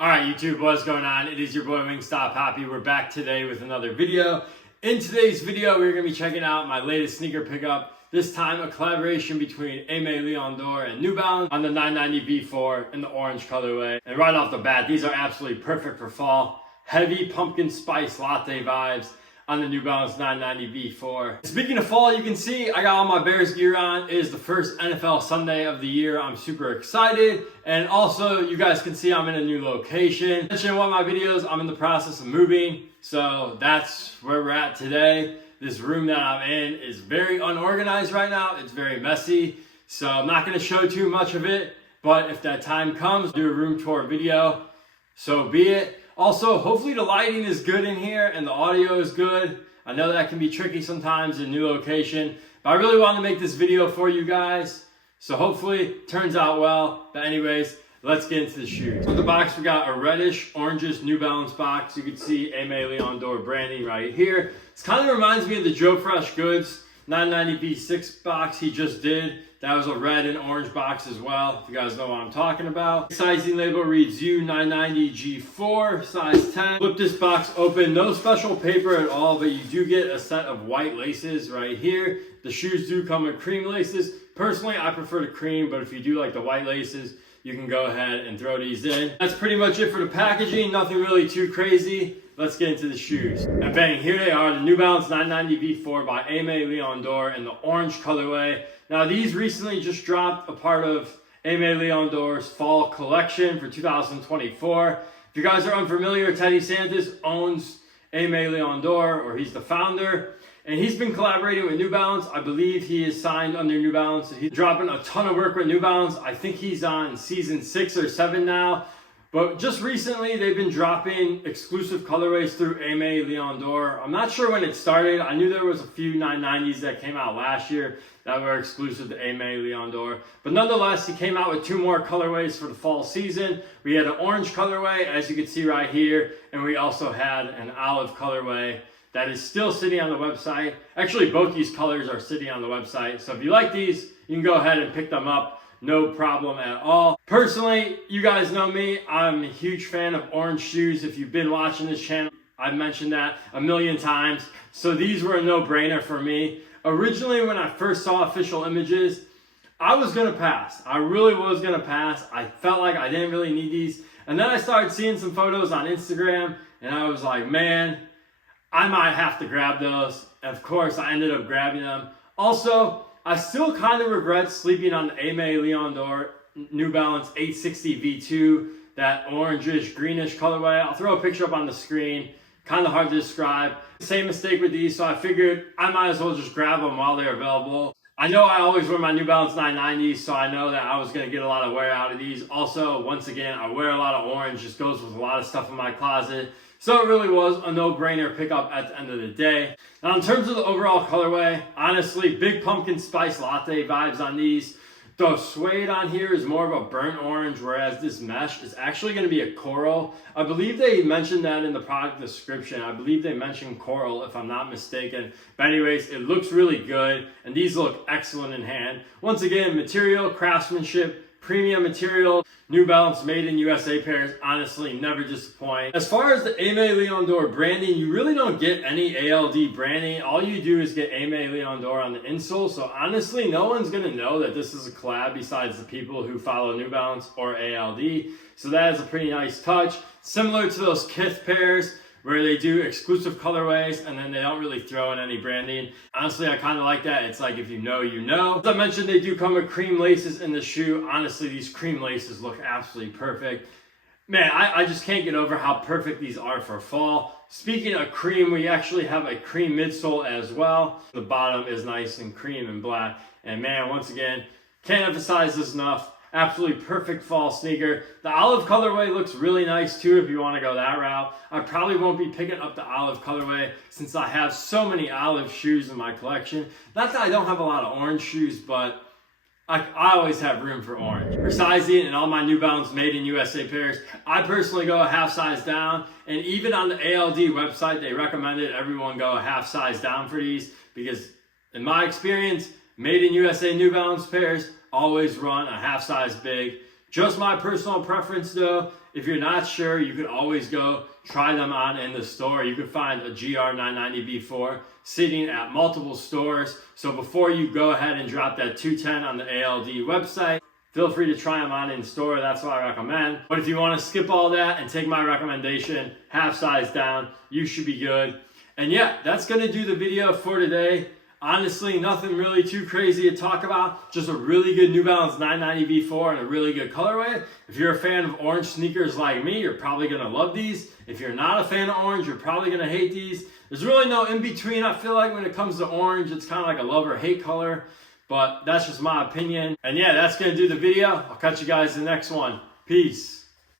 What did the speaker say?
Alright YouTube, what's going on? It is your boy Wingstop Happy. We're back today with another video. In today's video, we're going to be checking out my latest sneaker pickup. This time a collaboration between Aime, Dore, and New Balance on the 990 V4 in the orange colorway. And right off the bat, these are absolutely perfect for fall. Heavy pumpkin spice latte vibes on the New Balance 990 V4. Speaking of fall, you can see I got all my Bears gear on. It is the first NFL Sunday of the year. I'm super excited. And also, you guys can see I'm in a new location. Mentioned in one of my videos, I'm in the process of moving. So that's where we're at today. This room that I'm in is very unorganized right now. It's very messy. So I'm not going to show too much of it. But if that time comes, do a room tour video. So be it. Also, hopefully the lighting is good in here and the audio is good. I know that can be tricky sometimes in a new location, but I really want to make this video for you guys. So hopefully it turns out well. But anyways, let's get into the shoes. With the box, we got a reddish, orangish New Balance box. You can see Aime Dore branding right here. This kind of reminds me of the Joe Fresh Goods 990 V6 box he just did. That was a red and orange box as well, if you guys know what I'm talking about. Sizing label reads U990 G4, size 10. Flip this box open, no special paper at all, but you do get a set of white laces right here. The shoes do come with cream laces. Personally, I prefer the cream, but if you do like the white laces, you can go ahead and throw these in. That's pretty much it for the packaging, nothing really too crazy. Let's get into the shoes. And bang, here they are, the New Balance 990 V4 by Aime Dore in the orange colorway. Now these recently just dropped a part of Aime Dore's fall collection for 2024. If you guys are unfamiliar, Teddy Santis owns Aime Dore, or he's the founder. And he's been collaborating with New Balance. I believe he is signed under New Balance. He's dropping a ton of work with New Balance. I think he's on season 6 or 7 now. But just recently, they've been dropping exclusive colorways through Aime Dore. I'm not sure when it started. I knew there was a few 990s that came out last year that were exclusive to Aime Dore. But nonetheless, he came out with 2 more colorways for the fall season. We had an orange colorway, as you can see right here. And we also had an olive colorway that is still sitting on the website. Actually, both these colors are sitting on the website. So if you like these, you can go ahead and pick them up. No problem at all. Personally, you guys know me. I'm a huge fan of orange shoes. If you've been watching this channel, I've mentioned that a million times. So these were a no-brainer for me. Originally, when I first saw official images, I was gonna pass. I really was gonna pass. I felt like I didn't really need these. And then I started seeing some photos on Instagram, and I was like, man, I might have to grab those. And of course, I ended up grabbing them. Also, I still kind of regret sleeping on the Aime Dore New Balance 860 V2, that orangish, greenish colorway. I'll throw a picture up on the screen. Kind of hard to describe. Same mistake with these, so I figured I might as well just grab them while they're available. I know I always wear my New Balance 990s, so I know that I was going to get a lot of wear out of these. Also, once again, I wear a lot of orange. Just goes with a lot of stuff in my closet. So it really was a no-brainer pickup at the end of the day. Now in terms of the overall colorway, honestly, big pumpkin spice latte vibes on these. The suede on here is more of a burnt orange, whereas this mesh is actually going to be a coral. I believe they mentioned that in the product description. I believe they mentioned coral, if I'm not mistaken. But anyways, it looks really good, and these look excellent in hand. Once again, material, craftsmanship, premium material, New Balance made in USA pairs, honestly never disappoint. As far as the Aime Dore branding, you really don't get any ALD branding. All you do is get Aime Dore on the insole. So honestly, no one's gonna know that this is a collab besides the people who follow New Balance or ALD. So that is a pretty nice touch. Similar to those Kith pairs, where they do exclusive colorways and then they don't really throw in any branding. Honestly, I kind of like that. It's like if you know, you know. As I mentioned, they do come with cream laces in the shoe. Honestly, these cream laces look absolutely perfect. Man, I just can't get over how perfect these are for fall. Speaking of cream, we actually have a cream midsole as well. The bottom is nice and cream and black. And man, once again, can't emphasize this enough. Absolutely perfect fall sneaker. The olive colorway looks really nice too if you want to go that route. I probably won't be picking up the olive colorway since I have so many olive shoes in my collection. Not that I don't have a lot of orange shoes, but I always have room for orange. For sizing and all my New Balance made in USA pairs, I personally go a half size down. And even on the ALD website, they recommended everyone go a half size down for these because in my experience, made in USA New Balance pairs always run a half size big Just my personal preference though. If you're not sure, you can always go try them on in the store. You can find a GR990B4 sitting at multiple stores. So before you go ahead and drop that 210 on the ALD website, feel free to try them on in store. That's what I recommend. But if you want to skip all that and take my recommendation, half size down, you should be good. And yeah, that's going to do the video for today. Honestly, nothing really too crazy to talk about. Just a really good New Balance 990V4 and a really good colorway. If you're a fan of orange sneakers like me, you're probably going to love these. If you're not a fan of orange, you're probably going to hate these. There's really no in-between, I feel like, when it comes to orange. It's kind of like a love or hate color. But that's just my opinion. And yeah, that's going to do the video. I'll catch you guys in the next one. Peace.